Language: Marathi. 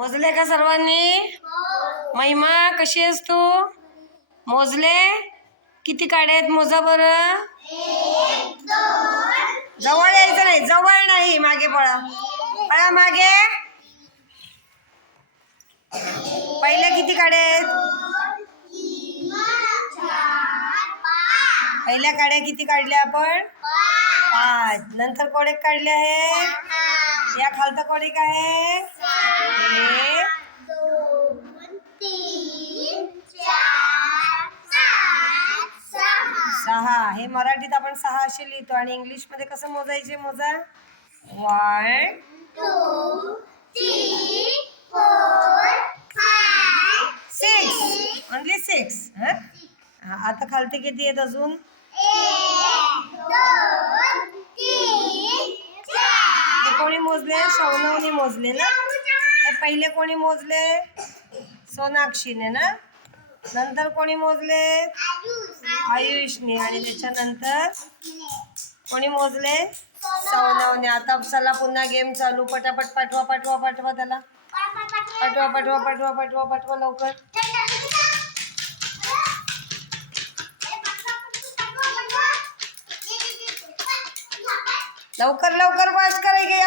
मोजले का सर्वांनी? महिमा कशी आहेस तू? मोजले? किती काड्या आहेत मोजा बरं. जवळ यायचं नाही, जवळ नाही, मागे पळा, पळा मागे. पहिल्या किती काड्या आहेत? पहिल्या काड्या किती काढल्या आपण? 5. नंतर कोडे काढले आहेत. या खालचा कोडे काय आहे? 1 2 3 4 5 6. हे मराठीत आपण 6 असे लिहितो आणि इंग्लिश मध्ये कसं मोजायचे? मोजा. 1 2 3 4 5 6. ओनली 6. आता खालते किती आहेत अजून? 1 2 3 4. कोणी मोजले? शौनवनी मोजले ना. हे पहिले कोणी मोजले? सोनाक्षीने ना. नंतर कोणी मोजले? आयुषने. आणि त्याच्यानंतर कोणी मोजले? सौनवने. आता चला पुन्हा गेम चालू. पटापट पाठवा पाठवा पाठवा त्याला. पाठवा पाठवा पाठवा पाठवा पाठवा लवकर. लवकर लवकर वाश करायचे.